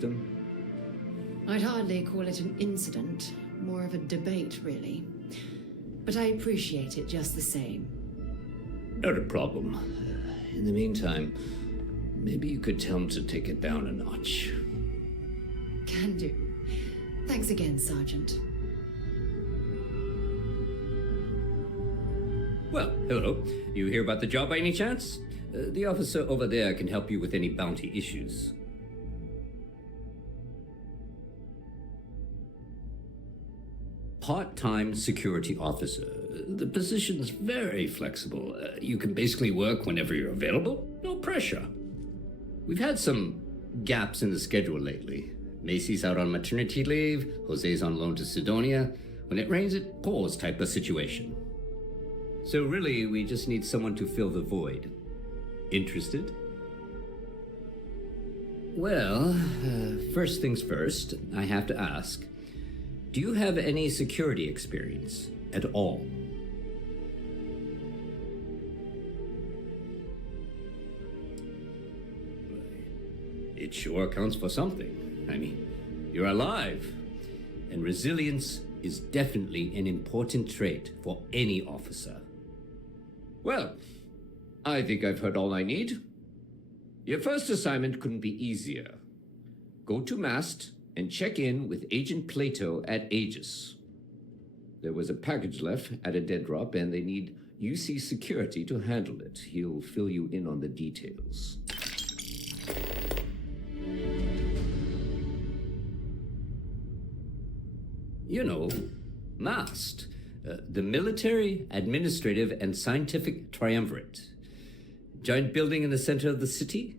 them? I'd hardly call it an incident, more of a debate, really. But I appreciate it just the same. Not a problem. In the meantime, maybe you could tell him to take it down a notch. Can do. Thanks again, Sergeant. Well, hello. You hear about the job by any chance? The officer over there can help you with any bounty issues. Part-time security officer. The position's very flexible. You can basically work whenever you're available. No pressure. We've had some gaps in the schedule lately. Macy's out on maternity leave, Jose's on loan to Sidonia. When it rains, it pours type of situation. So really, we just need someone to fill the void. Interested? Well, first things first, I have to ask. Do you have any security experience at all? It sure counts for something. I mean, you're alive. And resilience is definitely an important trait for any officer. Well, I think I've heard all I need. Your first assignment couldn't be easier. Go to Mast and check in with Agent Plato at Aegis. There was a package left at a dead drop, and they need UC security to handle it. He'll fill you in on the details. You know, MAST, the Military, Administrative, and Scientific Triumvirate. Giant building in the center of the city?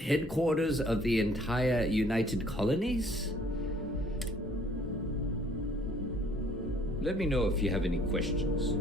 Headquarters of the entire United Colonies? Let me know if you have any questions.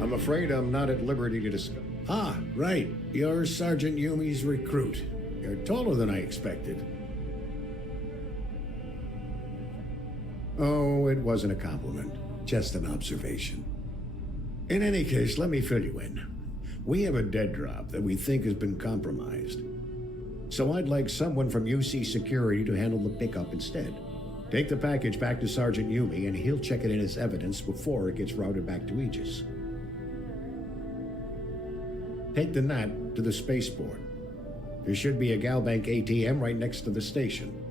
I'm afraid I'm not at liberty to discuss. Ah, right. You're Sergeant Yumi's recruit. You're taller than I expected. Oh, it wasn't a compliment. Just an observation. In any case, let me fill you in. We have a dead drop that we think has been compromised. So I'd like someone from UC Security to handle the pickup instead. Take the package back to Sergeant Yumi and he'll check it in as evidence before it gets routed back to Aegis. Take the NAT to the spaceport. There should be a Galbank ATM right next to the station.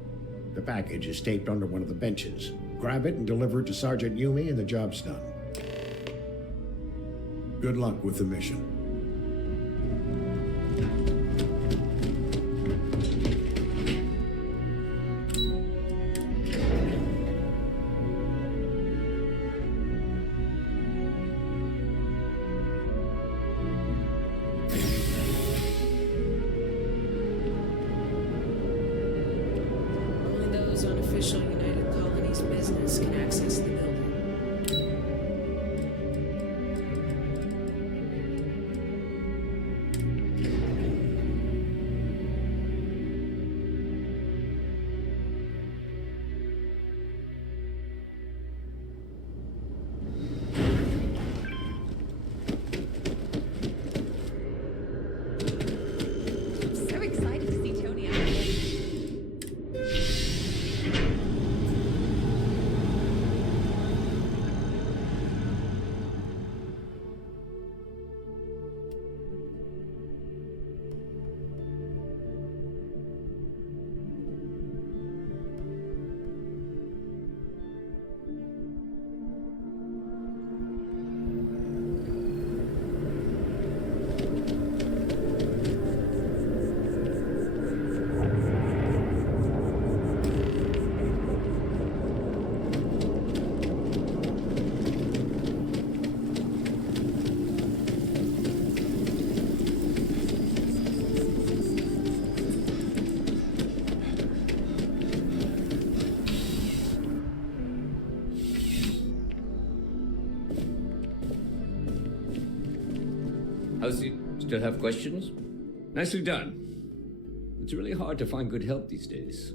The package is taped under one of the benches. Grab it and deliver it to Sergeant Yumi and the job's done. Good luck with the mission. Only those on official United Colonies business can access the building. How's you? Still have questions? Nicely done. It's really hard to find good help these days.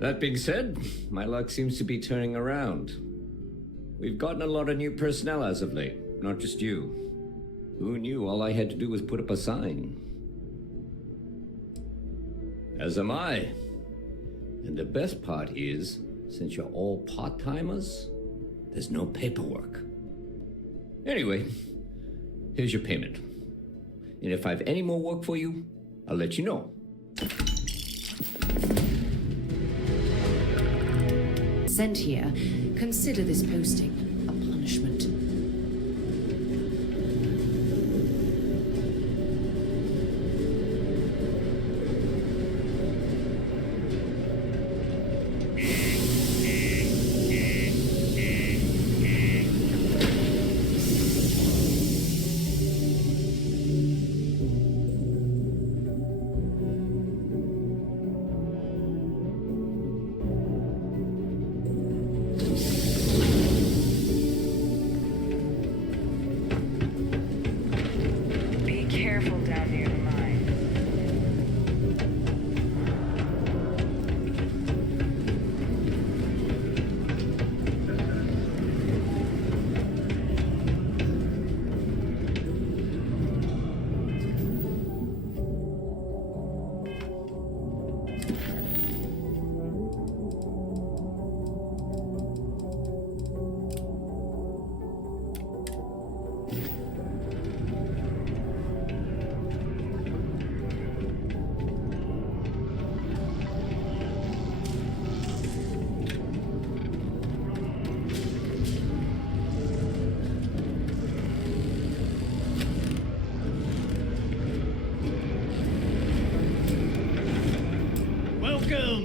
That being said, my luck seems to be turning around. We've gotten a lot of new personnel as of late, not just you. Who knew all I had to do was put up a sign? As am I. And the best part is, since you're all part-timers, there's no paperwork. Anyway, here's your payment. And if I have any more work for you, I'll let you know. Sent here, consider this posting a punishment.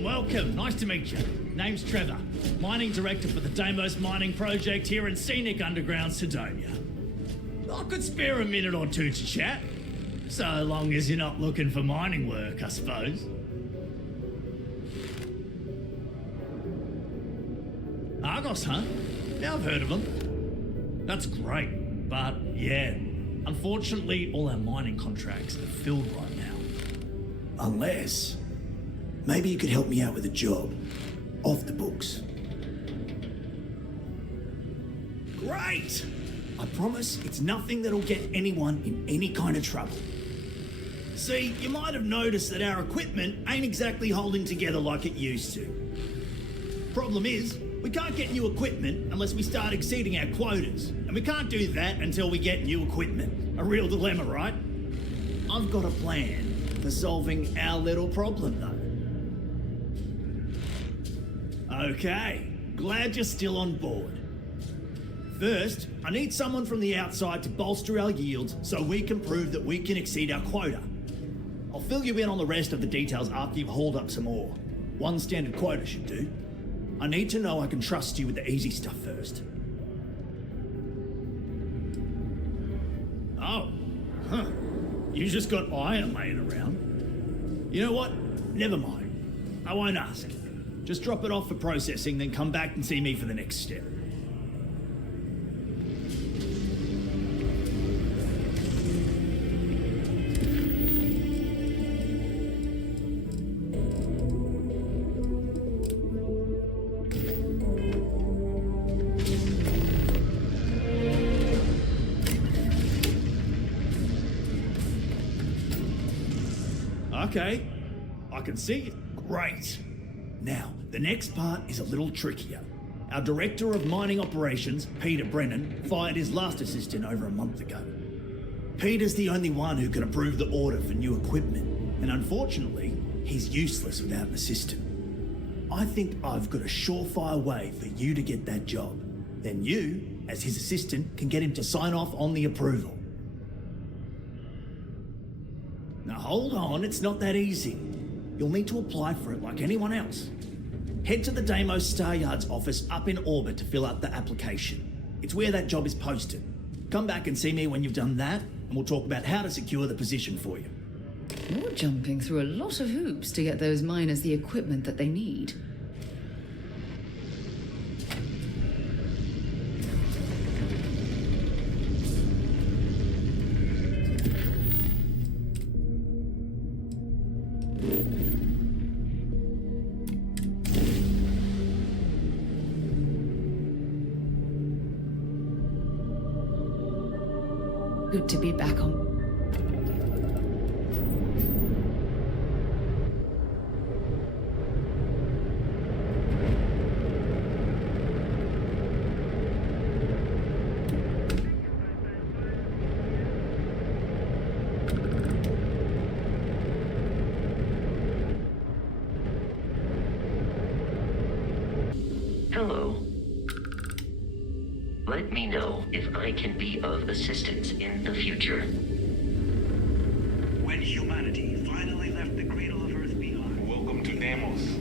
Welcome, nice to meet you. Name's Trevor, mining director for the Deimos mining project here in scenic underground Sidonia. I could spare a minute or two to chat, so long as you're not looking for mining work, I suppose. Argos, huh? Yeah, I've heard of them. That's great, but yeah, unfortunately all our mining contracts are filled right now. Unless... maybe you could help me out with a job. Off the books. Great! I promise it's nothing that'll get anyone in any kind of trouble. See, you might have noticed that our equipment ain't exactly holding together like it used to. Problem is, we can't get new equipment unless we start exceeding our quotas. And we can't do that until we get new equipment. A real dilemma, right? I've got a plan for solving our little problem, though. Okay, glad you're still on board. First, I need someone from the outside to bolster our yields so we can prove that we can exceed our quota. I'll fill you in on the rest of the details after you've hauled up some ore. One standard quota should do. I need to know I can trust you with the easy stuff first. Oh, huh. You just got iron laying around. You know what? Never mind. I won't ask. Just drop it off for processing, then come back and see me for the next step. Okay, I can see it. Great. Now, the next part is a little trickier. Our Director of Mining Operations, Peter Brennan, fired his last assistant over a month ago. Peter's the only one who can approve the order for new equipment, and unfortunately, he's useless without an assistant. I think I've got a surefire way for you to get that job. Then you, as his assistant, can get him to sign off on the approval. Now hold on, it's not that easy. You'll need to apply for it like anyone else. Head to the Deimos Star Yard's office up in orbit to fill out the application. It's where that job is posted. Come back and see me when you've done that, and we'll talk about how to secure the position for you. You're jumping through a lot of hoops to get those miners the equipment that they need. Good to be back on. Hello. Let me know if I can be of assistance in the future. When humanity finally left the cradle of Earth behind. Welcome to Deimos.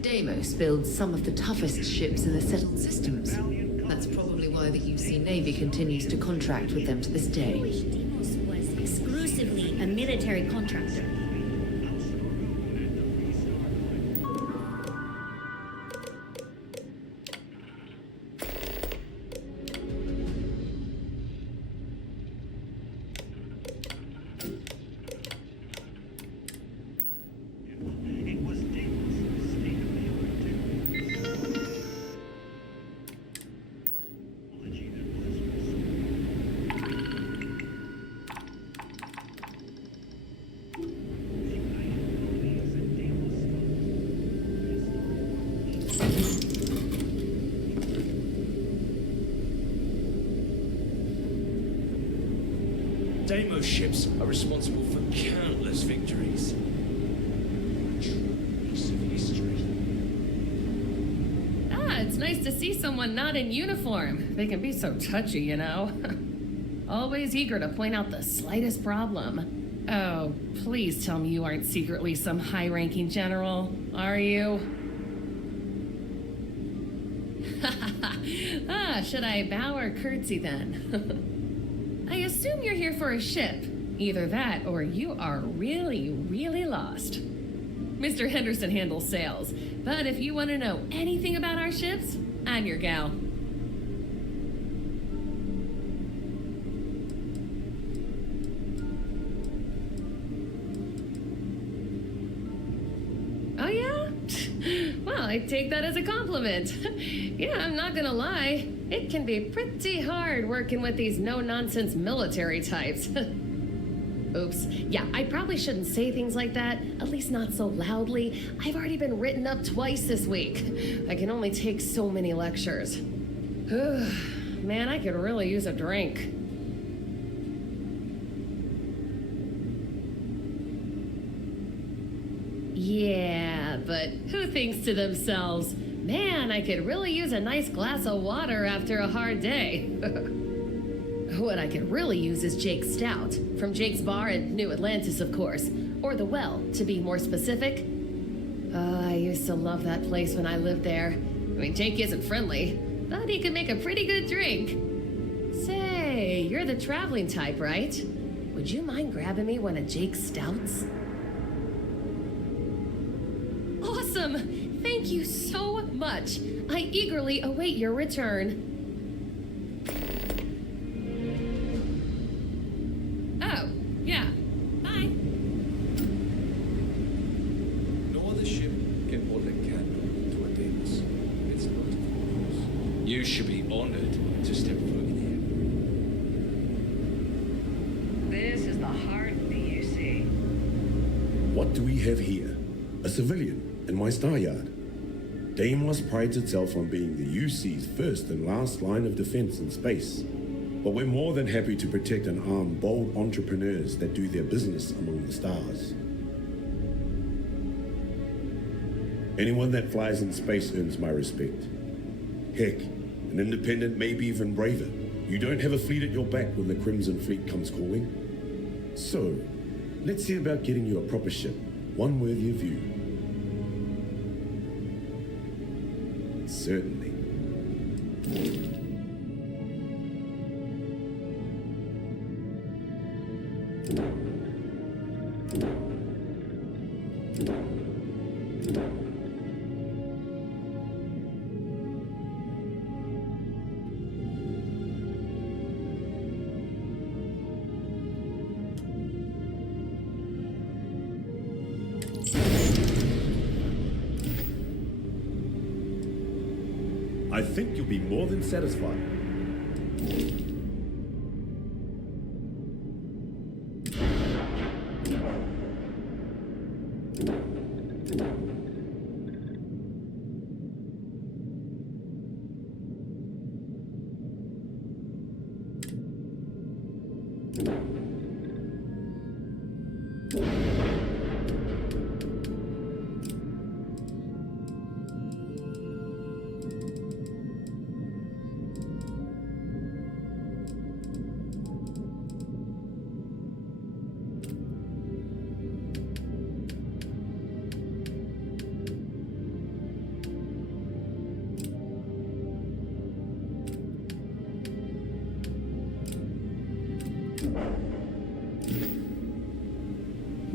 Deimos builds some of the toughest ships in the settled systems. That's probably why the UC Navy continues to contract with them to this day. Deimos was exclusively a military contractor. It was Deimos' state-of-the-art technology that was Deimos ships are responsible for countless victories. True piece of history. Ah, it's nice to see someone not in uniform. They can be so touchy, you know. Always eager to point out the slightest problem. Oh, please tell me you aren't secretly some high-ranking general, are you? Ah, should I bow or curtsy then? I assume you're here for a ship. Either that or you are really, really lost. Mr. Henderson handles sales, but if you want to know anything about our ships, I'm your gal. Oh yeah? Well, I take that as a compliment. Yeah, I'm not gonna lie. It can be pretty hard working with these no-nonsense military types. Oops. Yeah, I probably shouldn't say things like that, at least not so loudly. I've already been written up twice this week. I can only take so many lectures. Man, I could really use a drink. Yeah, but who thinks to themselves, man, I could really use a nice glass of water after a hard day. What I could really use is Jake's Stout, from Jake's Bar in New Atlantis, of course. Or The Well, to be more specific. I used to love that place when I lived there. I mean, Jake isn't friendly, but he could make a pretty good drink. Say, you're the traveling type, right? Would you mind grabbing me one of Jake's Stouts? Awesome! Thank you so much. I eagerly await your return. Oh, yeah. Bye. No other ship can hold a candle to a Deimos. It's not of course. You should be honored to step foot in here. This is the heart of the UC. What do we have here? A civilian in my star yard. Deimos prides itself on being the UC's first and last line of defense in space. But we're more than happy to protect and arm bold entrepreneurs that do their business among the stars. Anyone that flies in space earns my respect. Heck, an independent may be even braver. You don't have a fleet at your back when the Crimson Fleet comes calling. So, let's see about getting you a proper ship, one worthy of you. Certainly. I think you'll be more than satisfied.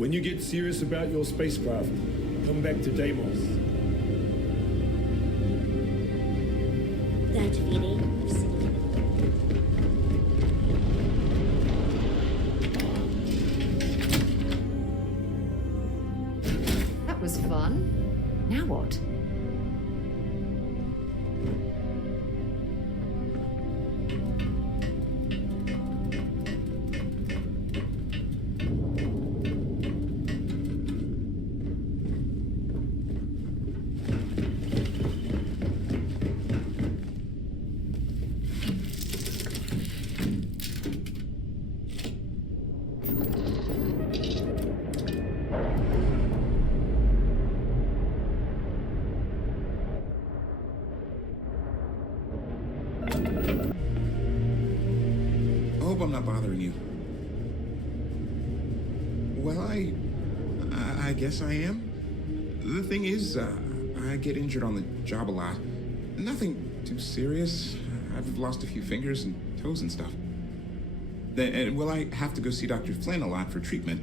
When you get serious about your spacecraft, come back to Deimos. That feeling of sitting. That was fun. Now what? I hope I'm not bothering you. Well, I guess I am. The thing is, I get injured on the job a lot. Nothing too serious. I've lost a few fingers and toes and stuff. Well, I have to go see Dr. Flynn a lot for treatment.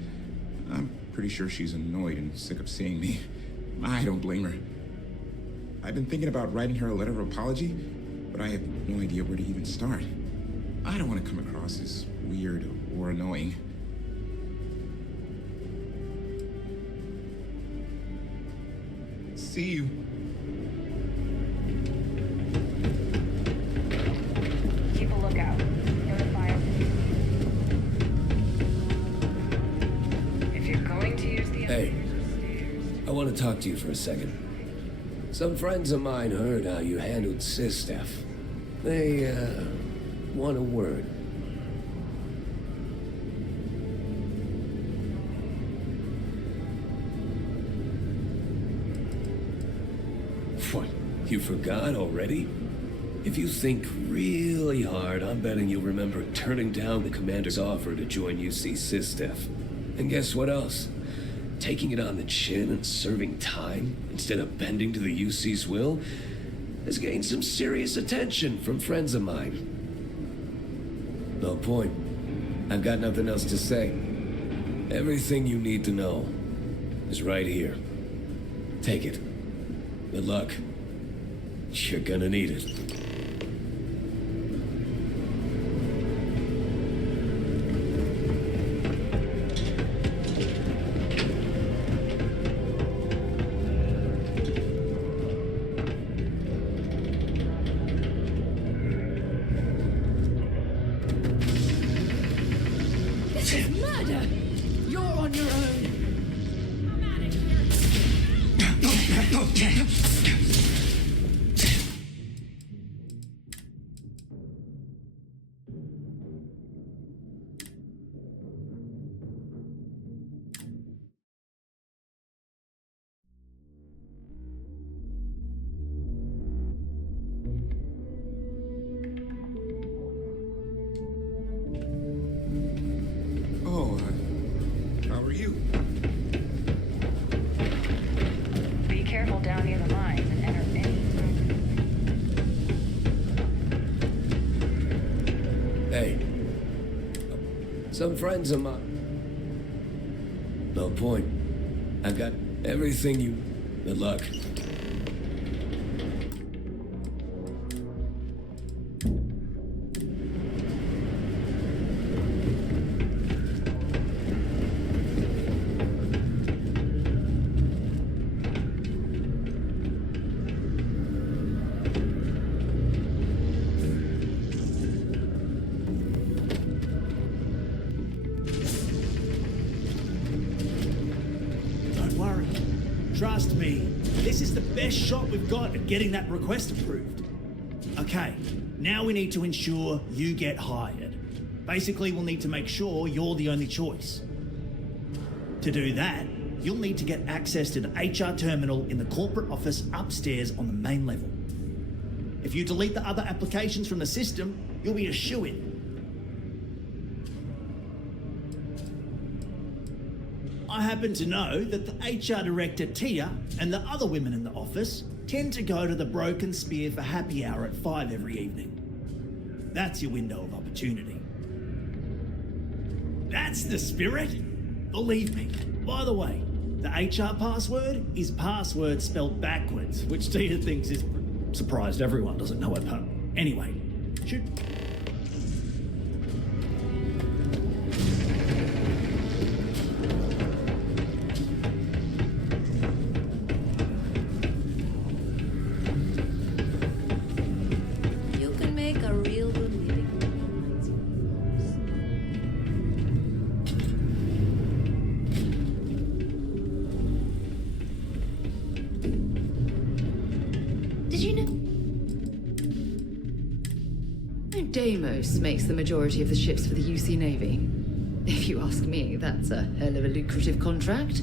I'm pretty sure she's annoyed and sick of seeing me. I don't blame her. I've been thinking about writing her a letter of apology, but I have no idea where to even start. I don't want to come across as weird or annoying. See you. Keep a lookout. Notify us. If you're going to use the Hey, I want to talk to you for a second. Some friends of mine heard how you handled SysStef. They, want a word. What? You forgot already? If you think really hard, I'm betting you'll remember turning down the commander's offer to join UC SysStef. And guess what else? Taking it on the chin and serving time instead of bending to the UC's will has gained some serious attention from friends of mine. No point. I've got nothing else to say. Everything you need to know is right here. Take it. Good luck. You're gonna need it. This is murder! You're on your own. Oh, how are you? Be careful down near the mines and enter any. Hey. Some friends of mine. No point. I've got everything you. Good luck. Don't worry. Trust me, this is the best shot we've got at getting that request approved. Okay, now we need to ensure you get hired. Basically, we'll need to make sure you're the only choice. To do that, you'll need to get access to the HR terminal in the corporate office upstairs on the main level. If you delete the other applications from the system, you'll be a shoo-in. I happen to know that the HR director, Tia, and the other women in the office tend to go to the Broken Spear for happy hour at 5 every evening. That's your window of opportunity. That's the spirit! Believe me. By the way, the HR password is password spelled backwards, which Tia thinks is surprised everyone doesn't know it, but anyway, shoot. You can make a real good living. Did you know? Deimos makes the majority of the ships for the UC Navy. If you ask me, that's a hell of a lucrative contract.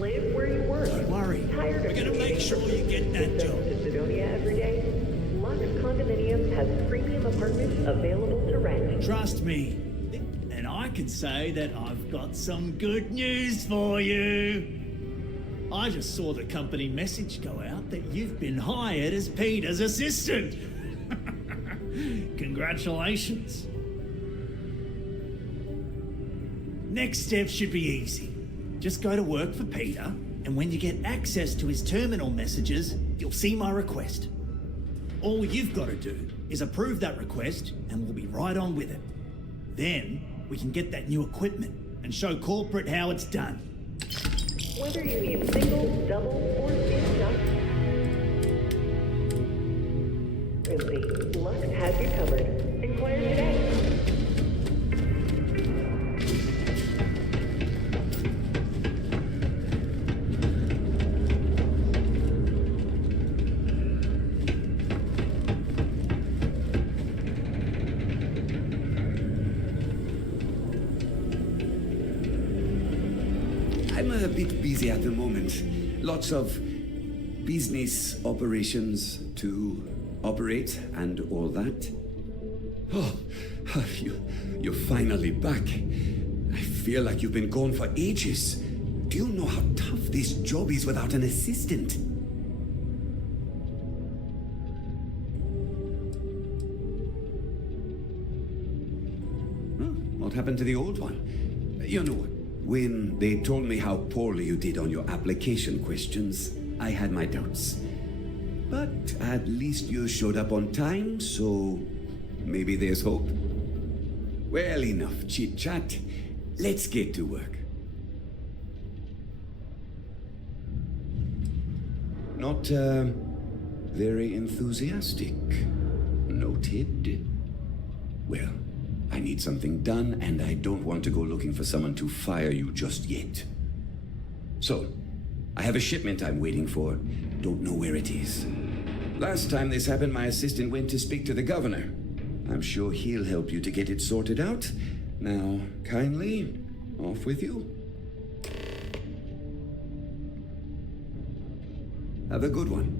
Live where you work. Don't worry. Tired We're of gonna make sure you get that job. to Sidonia every day? Lux Condominium has premium apartments available to rent. Trust me. And I can say that I've got some good news for you. I just saw the company message go out that you've been hired as Peter's assistant. Congratulations. Next step should be easy. Just go to work for Peter, and when you get access to his terminal messages, you'll see my request. All you've got to do is approve that request, and we'll be right on with it. Then we can get that new equipment and show corporate how it's done. Whether you need single, double, or speed shots, really, Lux has you covered. Inquire today. I'm a bit busy at the moment. Lots of business operations to operate and all that. Oh, you're finally back. I feel like you've been gone for ages. Do you know how tough this job is without an assistant? What happened to the old one? You know, when they told me how poorly you did on your application questions, I had my doubts. But at least you showed up on time, so maybe there's hope. Well, enough chit-chat. Let's get to work. Not, very enthusiastic. Noted. Well, I need something done, and I don't want to go looking for someone to fire you just yet. So, I have a shipment I'm waiting for. Don't know where it is. Last time this happened, my assistant went to speak to the governor. I'm sure he'll help you to get it sorted out. Now, kindly, off with you. Have a good one.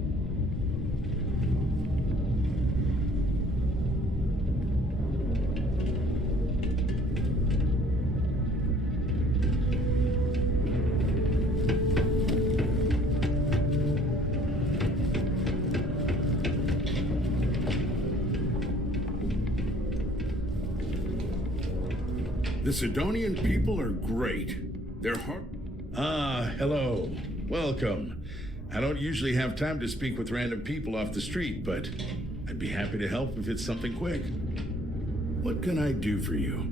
The Sidonian people are great. They're hard. Ah, hello. Welcome. I don't usually have time to speak with random people off the street, but I'd be happy to help if it's something quick. What can I do for you?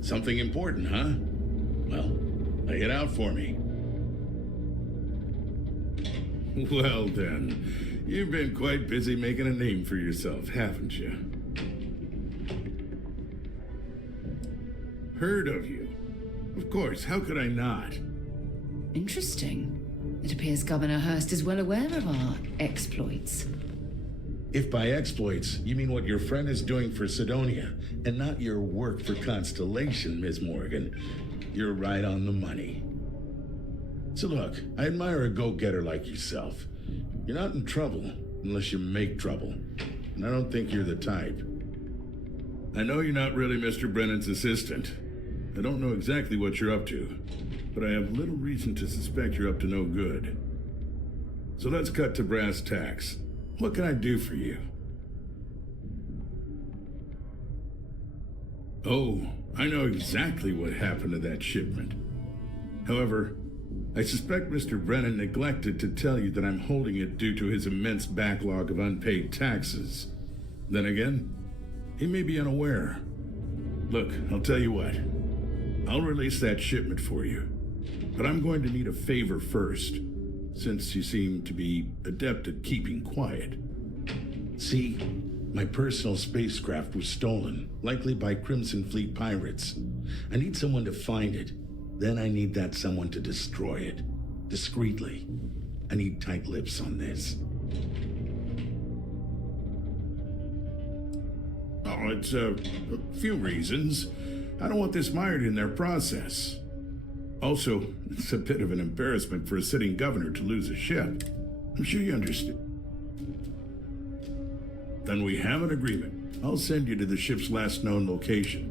Something important, huh? Well, lay it out for me. Well then, you've been quite busy making a name for yourself, haven't you? Heard of you. Of course, how could I not? Interesting. It appears Governor Hurst is well aware of our exploits. If by exploits, you mean what your friend is doing for Sidonia, and not your work for Constellation, Ms. Morgan, you're right on the money. So look, I admire a go-getter like yourself. You're not in trouble unless you make trouble, and I don't think you're the type. I know you're not really Mr. Brennan's assistant. I don't know exactly what you're up to, but I have little reason to suspect you're up to no good. So let's cut to brass tacks. What can I do for you? Oh, I know exactly what happened to that shipment. However, I suspect Mr. Brennan neglected to tell you that I'm holding it due to his immense backlog of unpaid taxes. Then again, he may be unaware. Look, I'll tell you what. I'll release that shipment for you. But I'm going to need a favor first, since you seem to be adept at keeping quiet. See, my personal spacecraft was stolen, likely by Crimson Fleet pirates. I need someone to find it. Then I need that someone to destroy it. Discreetly. I need tight lips on this. Oh, it's a few reasons. I don't want this mired in their process. Also, it's a bit of an embarrassment for a sitting governor to lose a ship. I'm sure you understand. Then we have an agreement. I'll send you to the ship's last known location.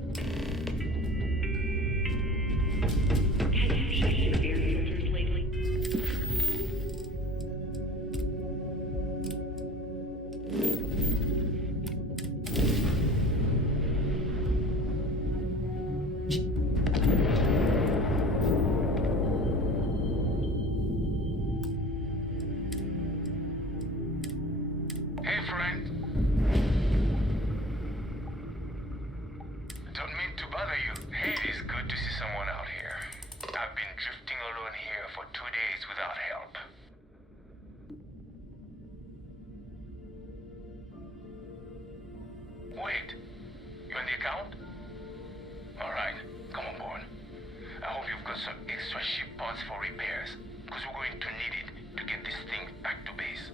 Wait, you on the account? Alright, come on board. I hope you've got some extra ship parts for repairs, because we're going to need it to get this thing back to base.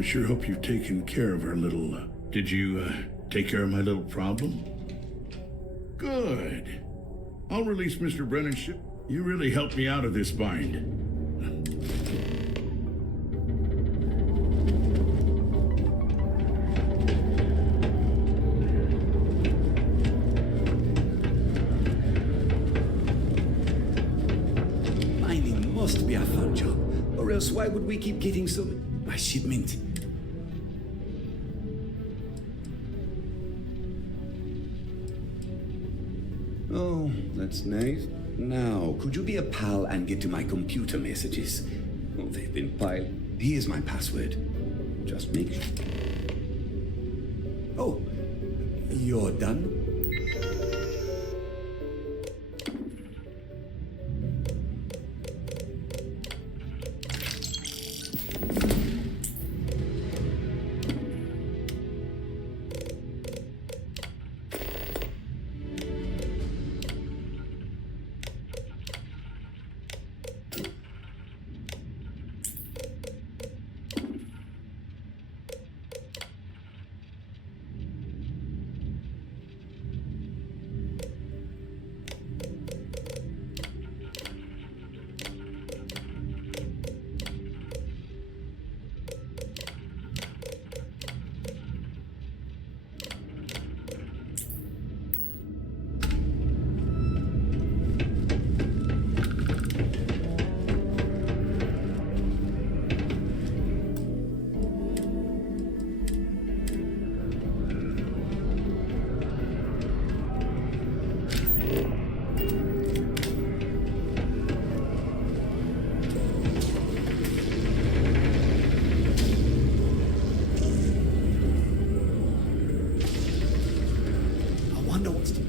I sure hope you've taken care of our little... Did you, take care of my little problem? Good. I'll release Mr. Brennan's ship. You really helped me out of this bind. Mining must be a fun job, or else why would we keep getting so... My shipment. Oh, that's nice. Now, could you be a pal and get to my computer messages? Oh, they've been piled. Here's my password. Just make sure. Oh, you're done?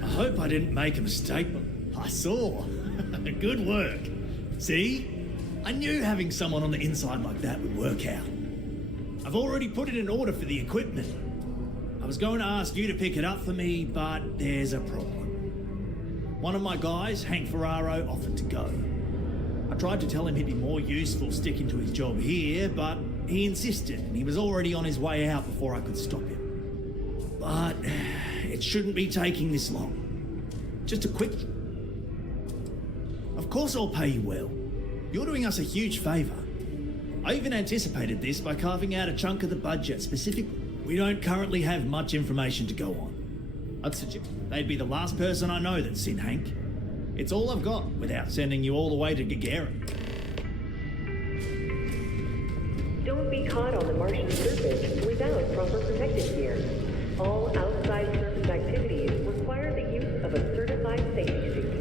I hope I didn't make a mistake, but I saw. Good work. See? I knew having someone on the inside like that would work out. I've already put it in order for the equipment. I was going to ask you to pick it up for me, but there's a problem. One of my guys, Hank Ferraro, offered to go. I tried to tell him he'd be more useful sticking to his job here, but he insisted, and he was already on his way out before I could stop him. But it shouldn't be taking this long. Just a quick... Of course I'll pay you well. You're doing us a huge favour. I even anticipated this by carving out a chunk of the budget specifically. We don't currently have much information to go on. I'd suggest they'd be the last person I know that's seen Hank. It's all I've got without sending you all the way to Gagarin. Don't be caught on the Martian surface without proper protective gear. All outside surface activities require the use of a certified safety suit.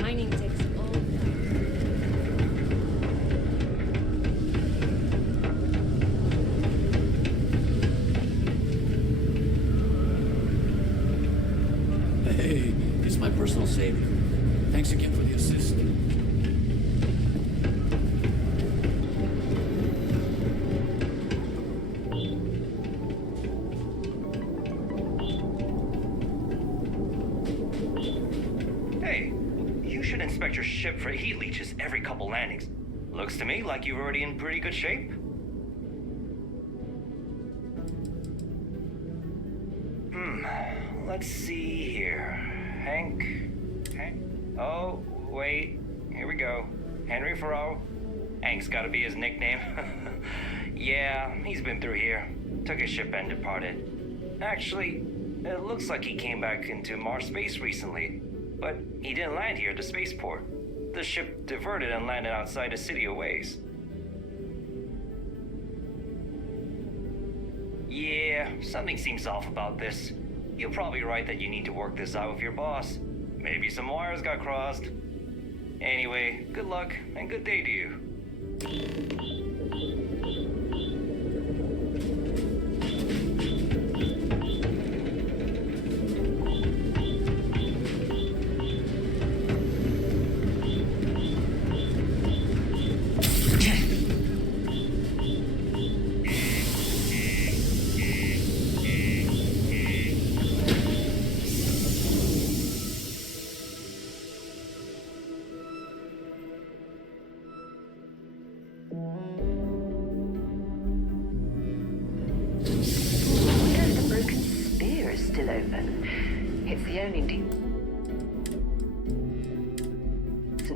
Mining takes all time. Hey, it's my personal savior. Thanks again for the assist. Inspect your ship for heat leeches every couple landings. Looks to me like you're already in pretty good shape. Let's see here. Hank? Oh, wait. Here we go. Henry Ferraro? Hank's gotta be his nickname. Yeah, he's been through here. Took his ship and departed. Actually, it looks like he came back into Mars space recently. But he didn't land here at the spaceport. The ship diverted and landed outside the city a ways. Yeah, something seems off about this. You're probably right that you need to work this out with your boss. Maybe some wires got crossed. Anyway, good luck and good day to you.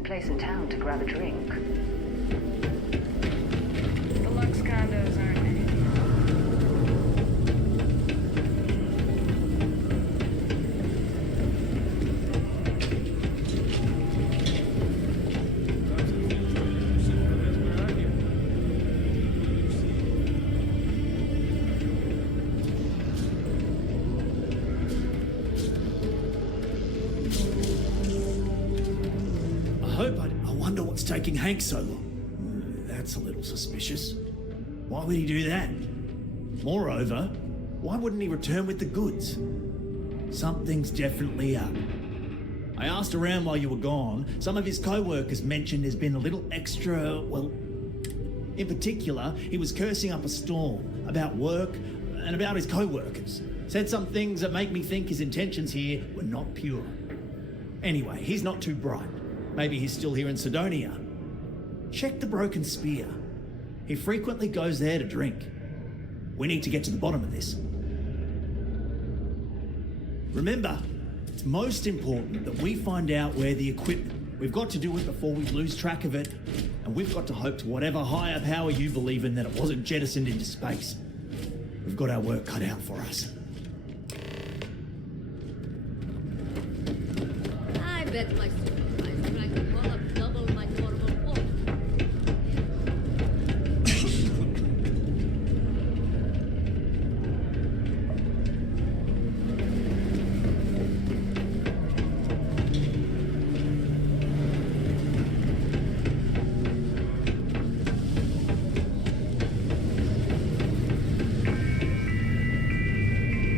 decent place in town to grab a drink. The Lux condos aren't many. I wonder what's taking Hank so long. That's a little suspicious. Why would he do that? Moreover, why wouldn't he return with the goods? Something's definitely up. I asked around while you were gone. Some of his co-workers mentioned there's been a little extra, well, in particular, he was cursing up a storm about work and about his co-workers. Said some things that make me think his intentions here were not pure. Anyway, he's not too bright. Maybe he's still here in Sidonia. Check the Broken Spear. He frequently goes there to drink. We need to get to the bottom of this. Remember, it's most important that we find out where the equipment. We've got to do it before we lose track of it, and we've got to hope to whatever higher power you believe in that it wasn't jettisoned into space. We've got our work cut out for us. I bet my supervisor I could call up double my normal quote.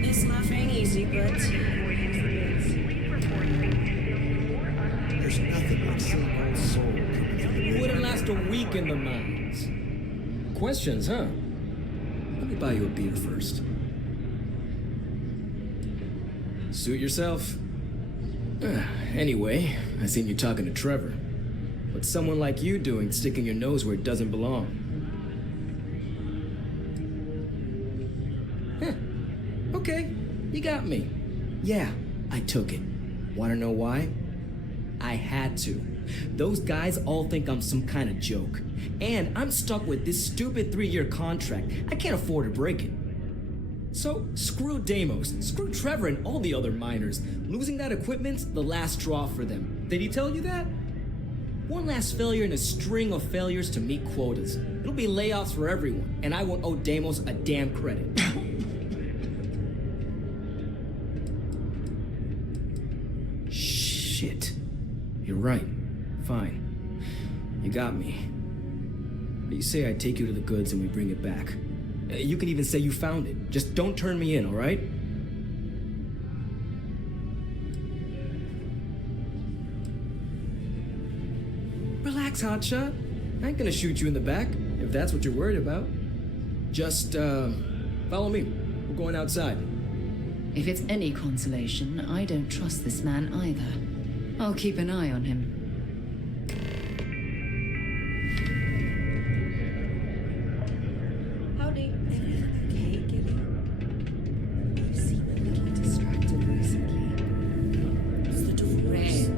This life ain't easy, but There's nothing like seeing old soul coming through. You wouldn't last a week in the mines. Questions, huh? Let me buy you a beer first. Suit yourself. Anyway, I seen you talking to Trevor. What's someone like you doing sticking your nose where it doesn't belong? Okay, you got me. Yeah, I took it. Wanna know why? I had to. Those guys all think I'm some kind of joke. And I'm stuck with this stupid 3-year contract. I can't afford to break it. So, screw Deimos, screw Trevor and all the other miners. Losing that equipment's the last straw for them. Did he tell you that? One last failure in a string of failures to meet quotas. It'll be layoffs for everyone, and I won't owe Deimos a damn credit. Shit. You're right. Fine. You got me. But you say I take you to the goods and we bring it back. You can even say you found it. Just don't turn me in, all right? Relax, hotshot. I ain't gonna shoot you in the back, if that's what you're worried about. Just, follow me. We're going outside. If it's any consolation, I don't trust this man either. I'll keep an eye on him. howdy. Everything okay, Gilly? You seem a little distracted recently. It's the divorce.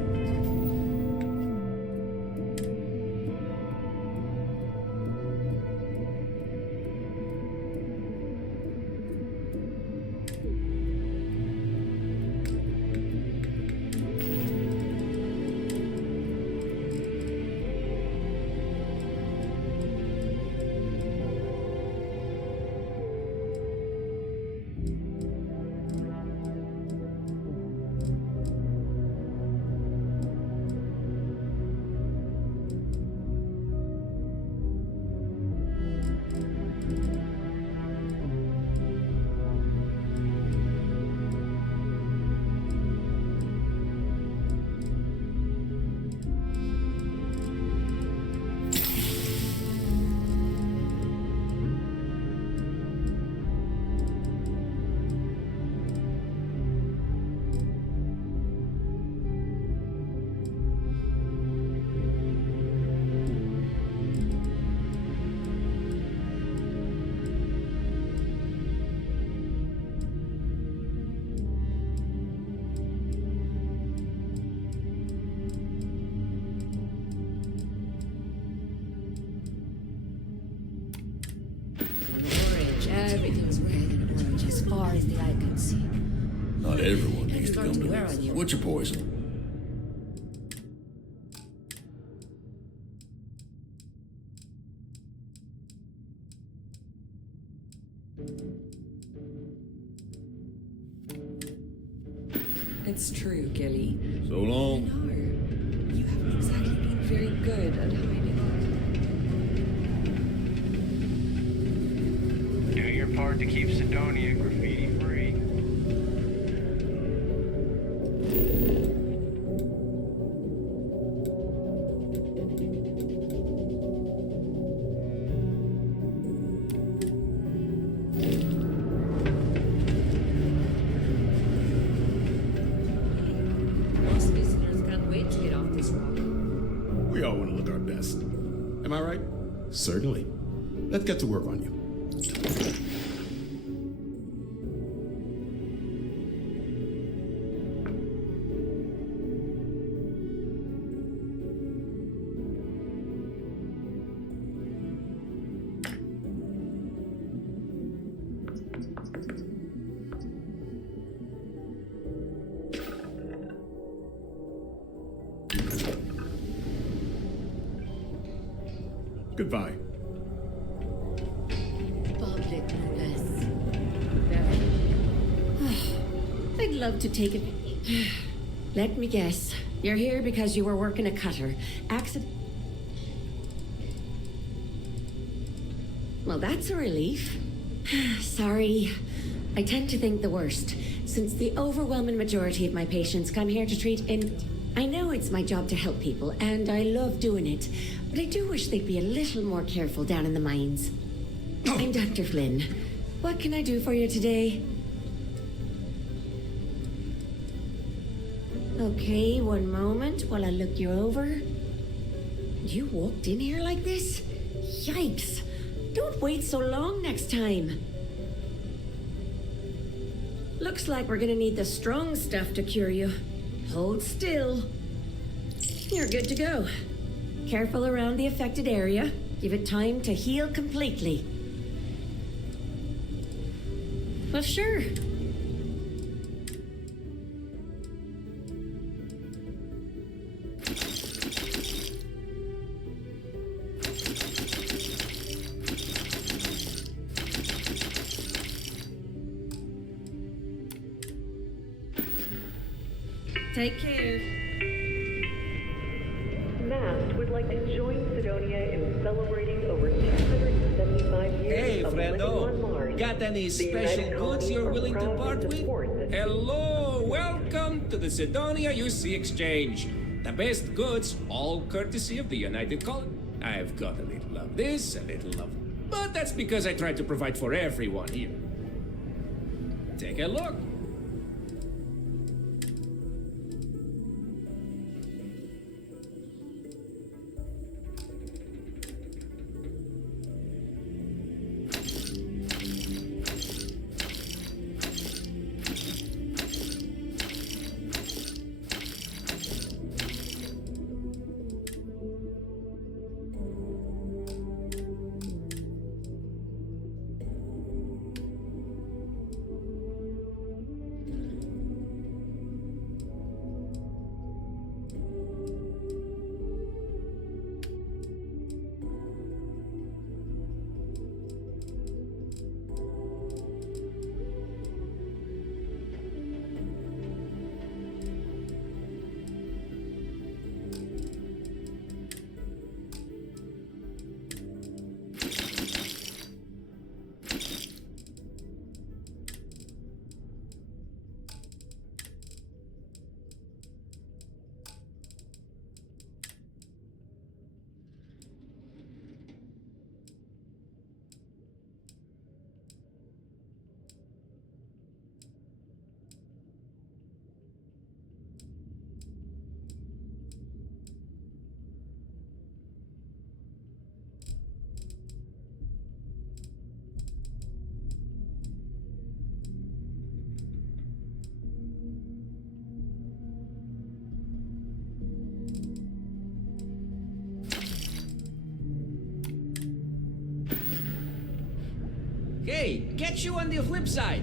Everyone needs to come to this. What's your poison? It's true, Gilly. So long. No, you haven't exactly been very good at hiding Do your part to keep Sidonia graffiti free. Most visitors can't wait to get off this rock. We all want to look our best. Am I right? Certainly. Let's get to work on you. Goodbye. Public, no less. I'd love to take it. Let me guess. You're here because you were working a cutter. Accident. Well, that's a relief. Sorry. I tend to think the worst, since the overwhelming majority of my patients come here to treat in. I know it's my job to help people, and I love doing it, but I do wish they'd be a little more careful down in the mines. I'm Dr. Flynn. What can I do for you today? Okay, one moment while I look you over. You walked in here like this? Yikes! Don't wait so long next time. Looks like we're gonna need the strong stuff to cure you. Hold still. You're good to go. Careful around the affected area. Give it time to heal completely. Well, sure. Take care. Mast would like to join Sidonia in celebrating over 275 years Hey, of living on friendo. Mars. Got any The special United goods Colonies you're are willing to proud part with? support this. Hello, welcome to the Sidonia UC Exchange. The best goods, all courtesy of the United Colony. I've got a little of this, a little of... But that's because I try to provide for everyone here. Take a look. Hey, catch you on the flip side.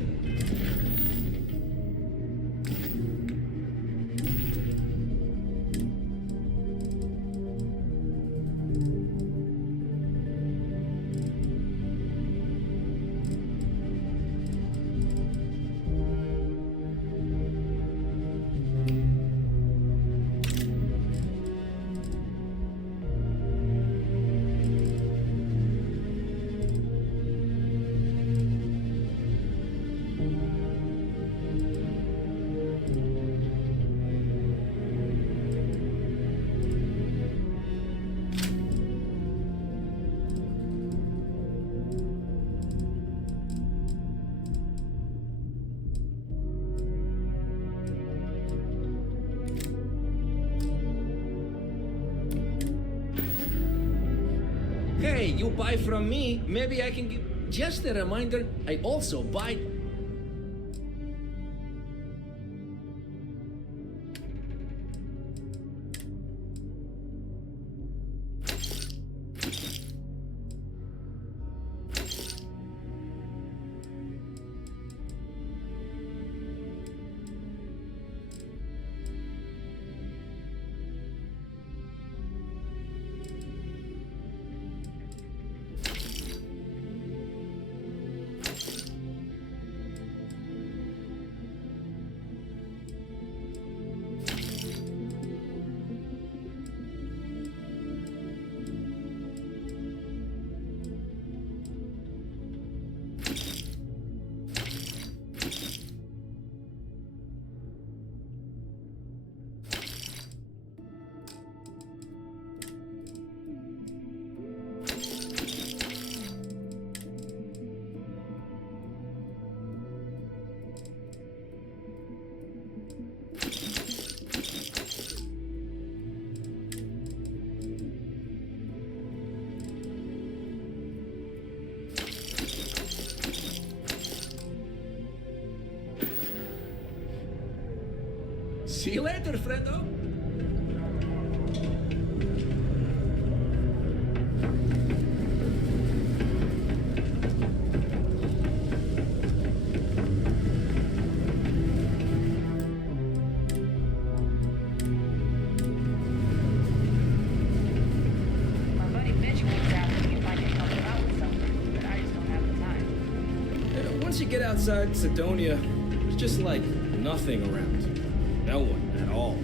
Hey, you buy from me, maybe I can give... Just a reminder, I also buy... See you later, friendo. My buddy Mitch keeps asking if I can help him out with something, but I just don't have the time. Once you get outside Sidonia, there's just like nothing around. No one at all.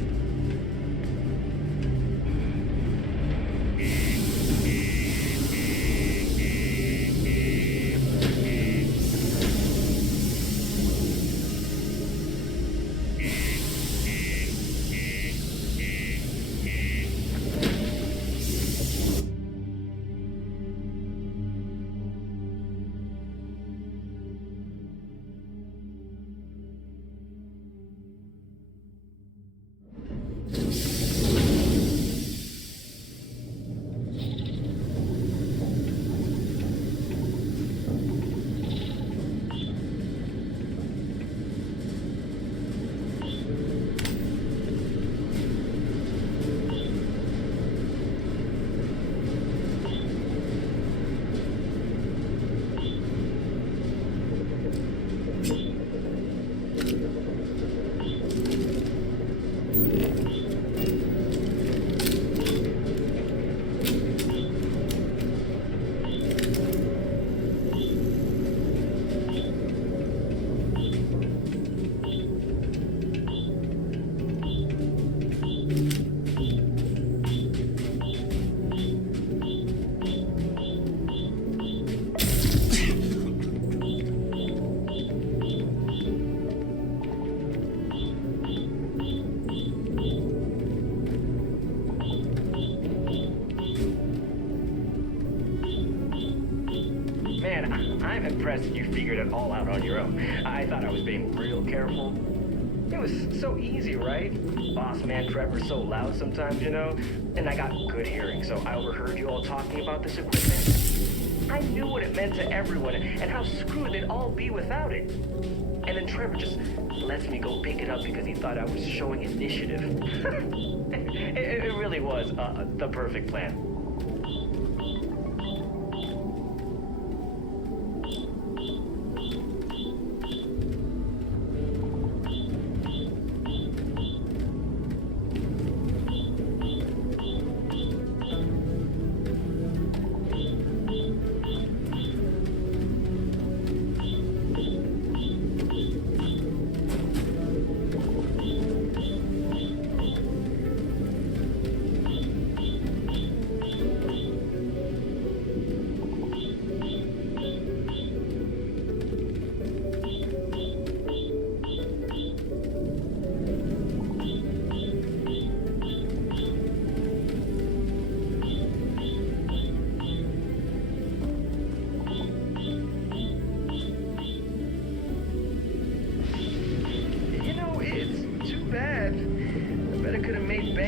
Man, I'm impressed that you figured it all out on your own. I thought I was being real careful. It was so easy, right? Boss man Trevor's so loud sometimes, you know? And I got good hearing, so I overheard you all talking about this equipment. I knew what it meant to everyone and how screwed they'd all be without it. And then Trevor just lets me go pick it up because he thought I was showing initiative. It really was the perfect plan.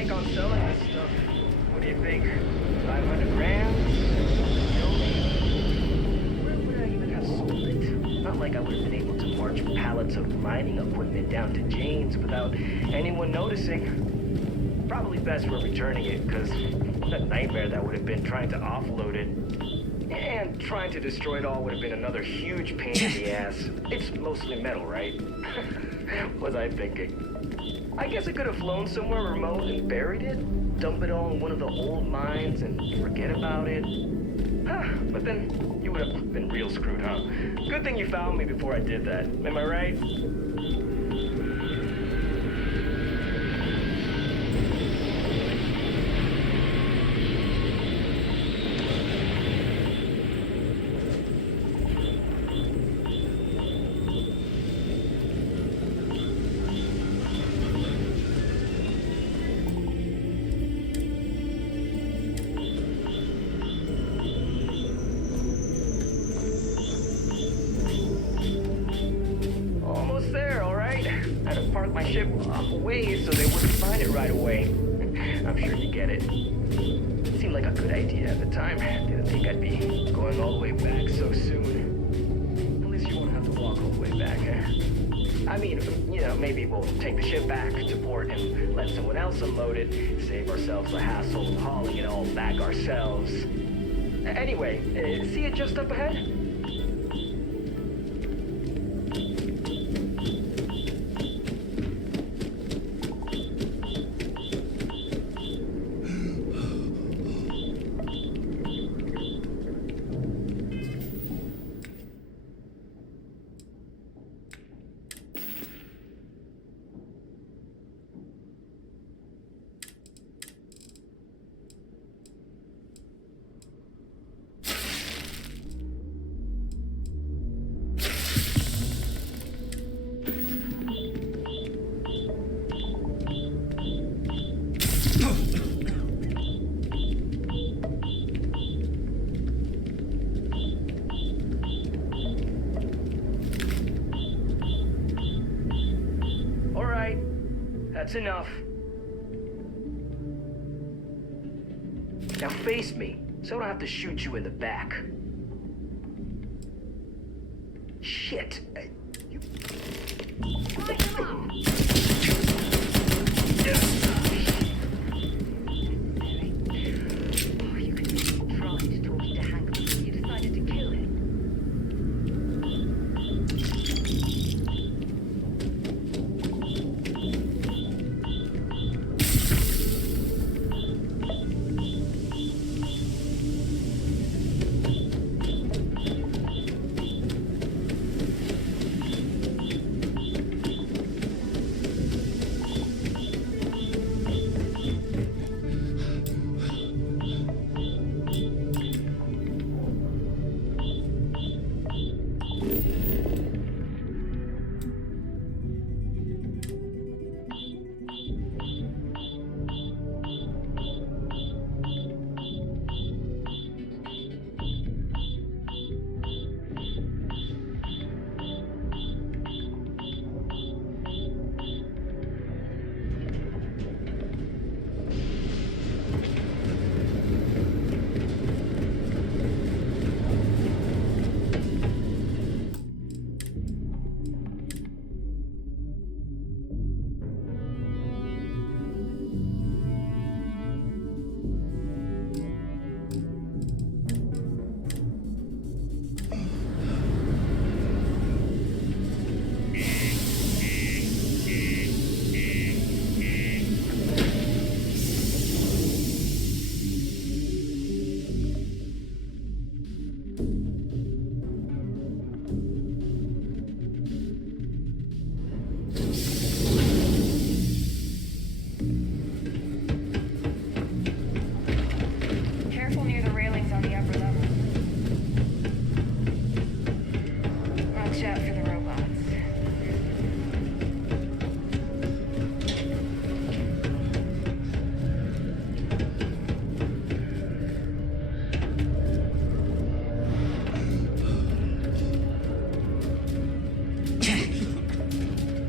On selling this stuff. What do you think? 500 grand? not like I would have been able to march pallets of mining equipment down to Jane's without anyone noticing. Probably best we're returning it, because what a nightmare that would have been trying to offload it. And trying to destroy it all would have been another huge pain in the ass. It's mostly metal, right? Was I thinking? I guess I could have flown somewhere remote and buried it, dump it all in one of the old mines and forget about it. But then you would have been real screwed, huh? Good thing you found me before I did that. Am I right? My ship away so they wouldn't find it right away. I'm sure you get it. It seemed like a good idea at the time. Didn't think I'd be going all the way back so soon. At least you won't have to walk all the way back, huh? I mean, you know, maybe we'll take the ship back to port and let someone else unload it, save ourselves the hassle of hauling it all back ourselves. Anyway, see it just up ahead? That's enough. Now face me, so I don't have to shoot you in the back. Shit.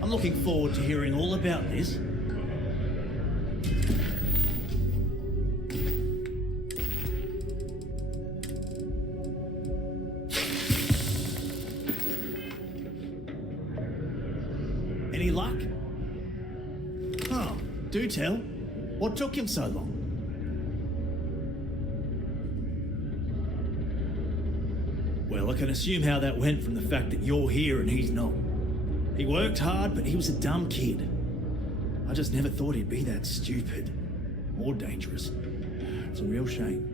Looking forward to hearing all about this. Do tell. What took him so long? Well, I can assume how that went from the fact that you're here and he's not. He worked hard, but he was a dumb kid. I just never thought he'd be that stupid. Or dangerous. It's a real shame.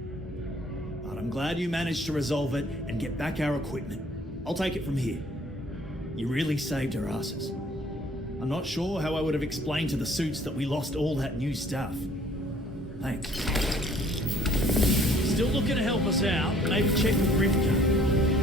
But I'm glad you managed to resolve it and get back our equipment. I'll take it from here. You really saved our asses. I'm not sure how I would have explained to the suits that we lost all that new stuff. Thanks. Still looking to help us out? Maybe check with Rivka.